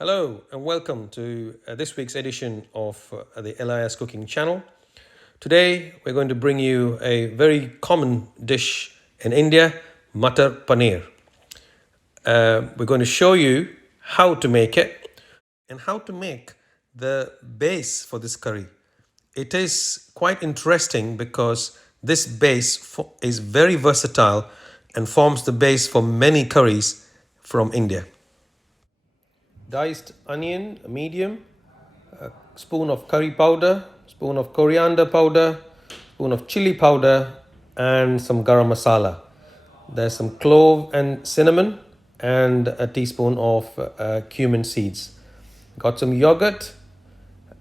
Hello and welcome to this week's edition of the LIS Cooking Channel. Today we're going to bring you a very common dish in India, Matar Paneer. We're going to show you how to make it and how to make the base for this curry. It is quite interesting because this base is very versatile and forms the base for many curries from India. Diced onion, medium, a spoon of curry powder, spoon of coriander powder, spoon of chili powder, and some garam masala. There's some clove and cinnamon, and a teaspoon of cumin seeds. Got some yogurt,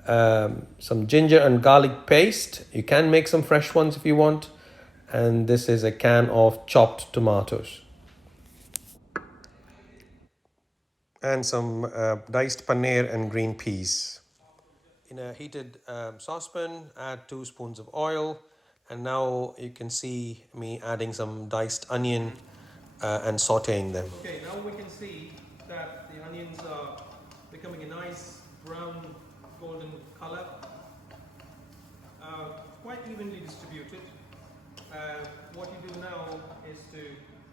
some ginger and garlic paste. You can make some fresh ones if you want. And this is a can of chopped tomatoes. And some diced paneer and green peas. In a heated saucepan, add 2 spoons of oil, and now you can see me adding some diced onion and sauteing them. Okay, now we can see that the onions are becoming a nice brown golden color, quite evenly distributed. What you do now is to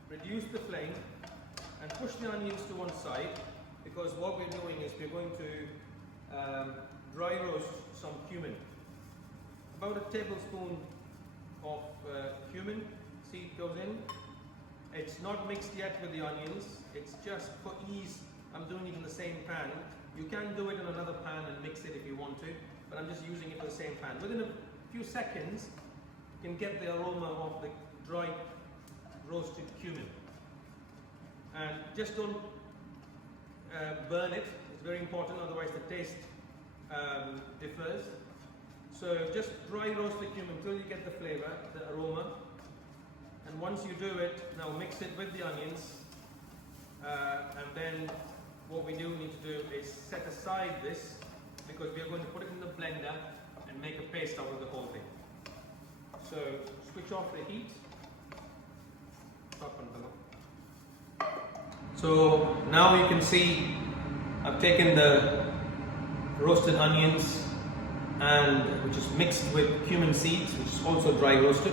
reduce the flame and push the onions to one side, because what we're doing is we're going to dry roast some cumin. About a tablespoon of cumin seed goes in. It's not mixed yet with the onions, it's just for ease. I'm doing it in the same pan. You can do it in another pan and mix it if you want to, but I'm just using it for the same pan. Within a few seconds, you can get the aroma of the dry roasted cumin. And just don't burn it, it's very important, otherwise the taste differs. So just dry roast the cumin until you get the flavor, the aroma. And once you do it, now mix it with the onions. And then what we do need to do is set aside this, because we are going to put it in the blender and make a paste out of the whole thing. So switch off the heat. So now you can see I've taken the roasted onions, and which is mixed with cumin seeds, which is also dry roasted.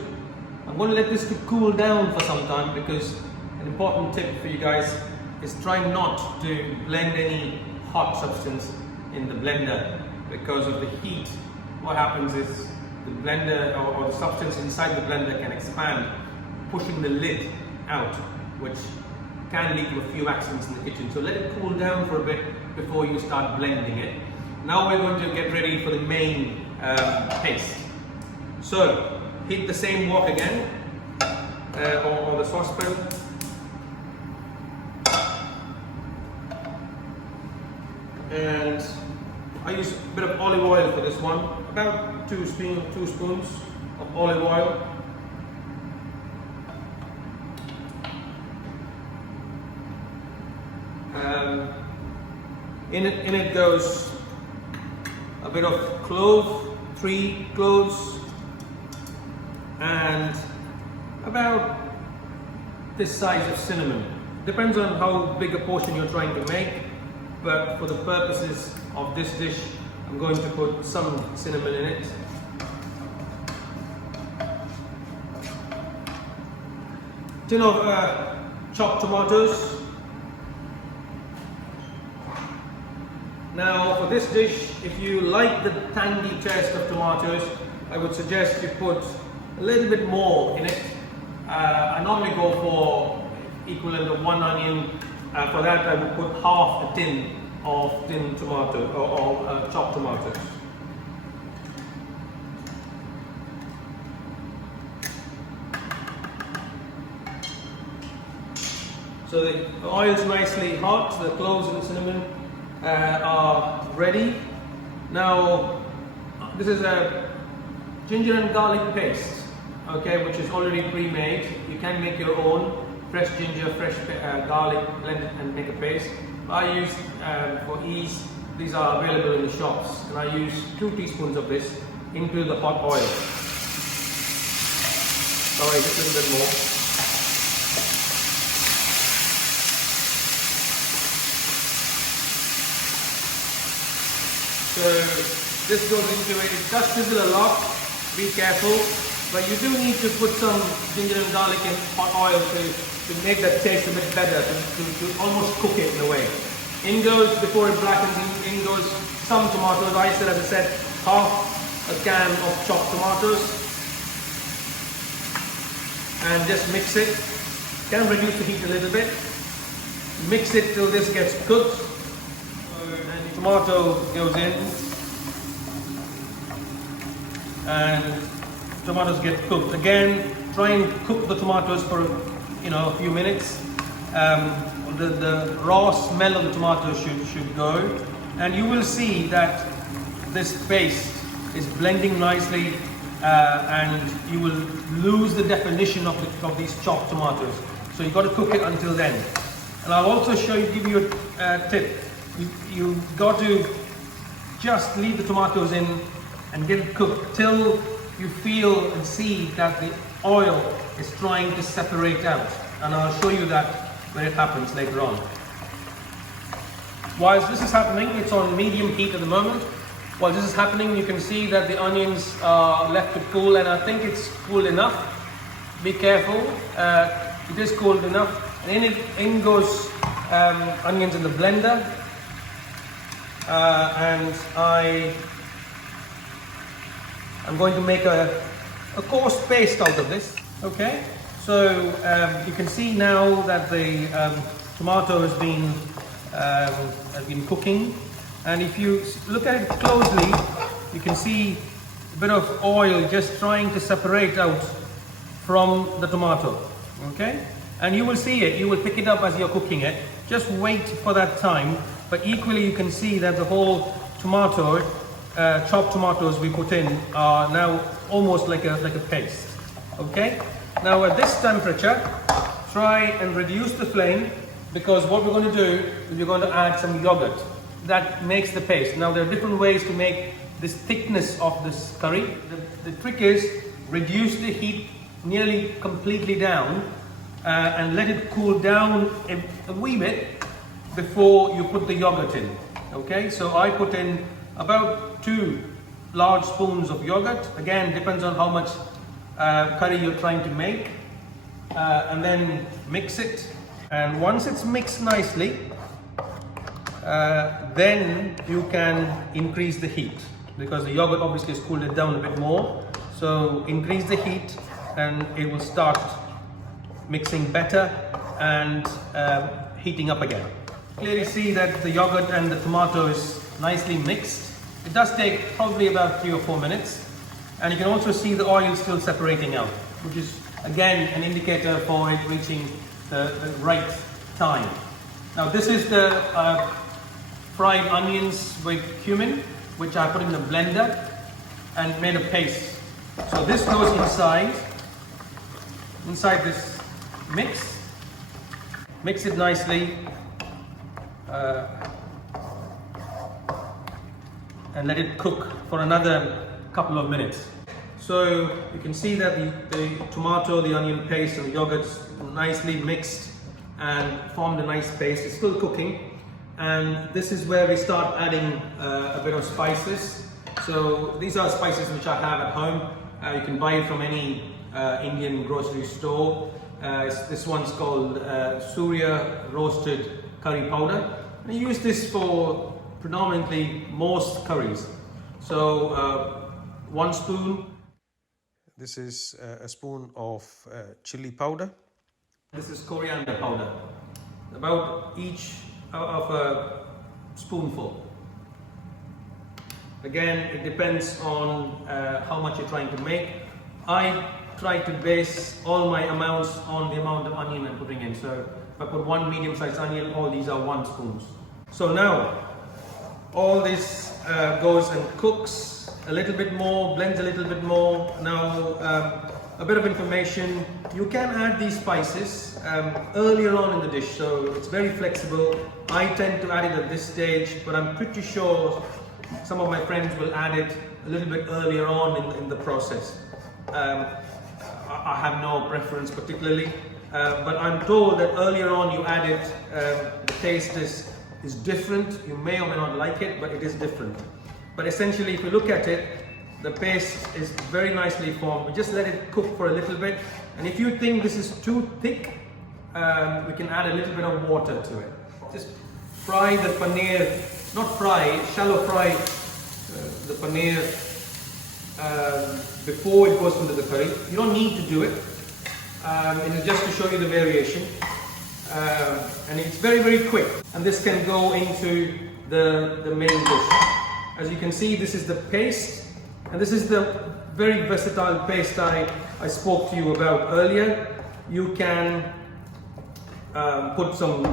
I'm going to let this to cool down for some time, because an important tip for you guys is try not to blend any hot substance in the blender, because of the heat. What happens is the blender or the substance inside the blender can expand, pushing the lid out, which can lead to a few accidents in the kitchen. So let it cool down for a bit before you start blending it. Now we're going to get ready for the main paste. So heat the same wok again, or the saucepan. And I use a bit of olive oil for this one, about 2 spoons of olive oil. In it goes a bit of clove, 3 cloves, and about this size of cinnamon. Depends on how big a portion you're trying to make, but for the purposes of this dish, I'm going to put some cinnamon in it. Tin of chopped tomatoes. Now for this dish, if you like the tangy taste of tomatoes, I would suggest you put a little bit more in it. I normally go for equivalent of 1 onion. For that I would put half a tin of tin tomato or chopped tomatoes. So the oil is nicely hot, the cloves and cinnamon are ready. Now this is a ginger and garlic paste, okay, which is already pre-made. You can make your own fresh ginger, fresh garlic, blend it and make a paste. I use, for ease, these are available in the shops, and I use 2 teaspoons of this into the hot oil. Sorry, just a little bit more. So this goes into it. It does sizzle a lot, be careful, but you do need to put some ginger and garlic in hot oil to make that taste a bit better, to almost cook it in a way. In goes, before it blackens, in goes some tomatoes. I said, as I said, half a can of chopped tomatoes, and just mix it. Can reduce the heat a little bit. Mix it till this gets cooked, and the tomato goes in, and tomatoes get cooked. Again, try and cook the tomatoes for a few minutes. The raw smell of the tomato should go, and you will see that this paste is blending nicely, and you will lose the definition of these chopped tomatoes. So you've got to cook it until then. And I'll also give you a tip. You've got to just leave the tomatoes in and get it cooked till you feel and see that the oil is trying to separate out. And I'll show you that when it happens later on. Whilst this is happening, it's on medium heat at the moment. While this is happening, you can see that the onions are left to cool, and I think it's cool enough. Be careful, it is cold enough. And in goes onions in the blender, and I'm going to make a coarse paste out of this. Okay, so you can see now that the tomato has been cooking, and if you look at it closely, you can see a bit of oil just trying to separate out from the tomato. Okay, and you will see it, you will pick it up as you're cooking it. Just wait for that time, but equally you can see that the whole tomato, chopped tomatoes we put in, are now almost like a paste. Okay, now at this temperature, try and reduce the flame, because what we're going to do is we're going to add some yogurt that makes the paste. Now there are different ways to make this thickness of this curry. The trick is reduce the heat nearly completely down, and let it cool down a wee bit before you put the yogurt in. Okay, so I put in about 2 large spoons of yogurt. Again, depends on how much curry you're trying to make, and then mix it. And once it's mixed nicely, then you can increase the heat, because the yogurt obviously has cooled it down a bit more. So increase the heat and it will start mixing better and heating up again. Clearly see that the yogurt and the tomato is nicely mixed. It does take probably about 3 or 4 minutes, and you can also see the oil still separating out, which is again an indicator for it reaching the right time. Now this is the fried onions with cumin, which I put in the blender and made a paste. So this goes inside this mix. Mix it nicely, and let it cook for another couple of minutes. So you can see that the tomato, the onion paste and the yogurt's nicely mixed and formed a nice paste. It's still cooking, and this is where we start adding a bit of spices. So these are spices which I have at home. You can buy it from any Indian grocery store. This one's called Surya roasted curry powder. I use this for predominantly most curries. So 1 spoon. This is a spoon of chili powder. This is coriander powder. About each of a spoonful. Again, it depends on how much you're trying to make. I try to base all my amounts on the amount of onion I'm putting in. So if I put 1 medium-sized onion, all these are 1 spoon. So now, all this goes and cooks a little bit more, blends a little bit more. Now, a bit of information, you can add these spices earlier on in the dish, so it's very flexible. I tend to add it at this stage, but I'm pretty sure some of my friends will add it a little bit earlier on in the process. I have no preference particularly, but I'm told that earlier on you add it, the taste is different. You may or may not like it, but it is different. But essentially, if you look at it, the paste is very nicely formed. We just let it cook for a little bit. And if you think this is too thick, we can add a little bit of water to it. Just fry the paneer, not fry, shallow fry the paneer before it goes into the curry. You don't need to do it. It is just to show you the variation. And it's very, very quick. And this can go into the main dish. As you can see, this is the paste. And this is the very versatile paste I spoke to you about earlier. You can put some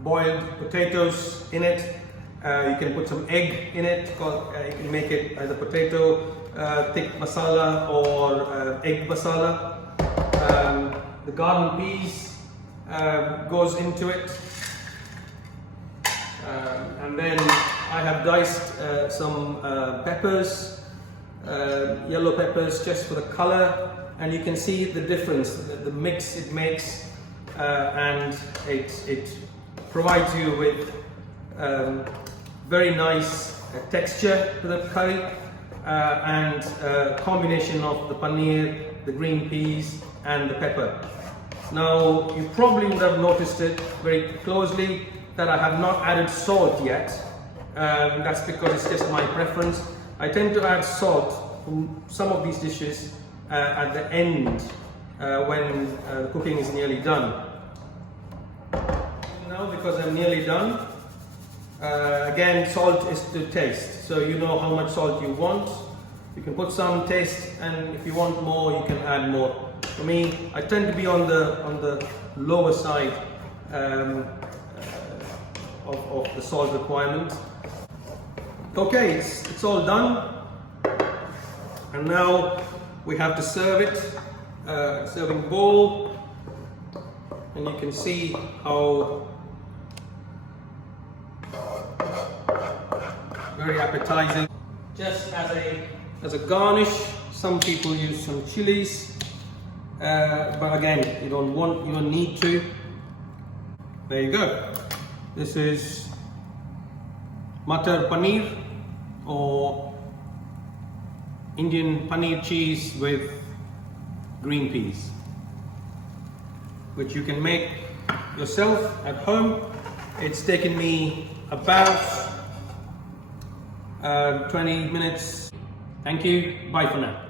boiled potatoes in it. You can put some egg in it. You can make it either potato thick masala or egg masala. The garden peas goes into it. And then I have diced some peppers, yellow peppers just for the color, and you can see the difference, the mix it makes, and it provides you with very nice texture to the curry, and a combination of the paneer, the green peas and the pepper. Now you probably would have noticed it very closely that I have not added salt yet. That's because it's just my preference. I tend to add salt from some of these dishes at the end when the cooking is nearly done. Now, because I'm nearly done, again, salt is to taste. So you know how much salt you want. You can put some taste, and if you want more, you can add more. For me, I tend to be on the lower side of the salt requirement. Okay, it's all done, and now we have to serve it. Serving bowl, and you can see how very appetizing. Just as a garnish, some people use some chilies, but again, you don't need to. There you go. This is Matar Paneer, or Indian paneer cheese with green peas, which you can make yourself at home. It's taken me about 20 minutes. Thank you. Bye for now.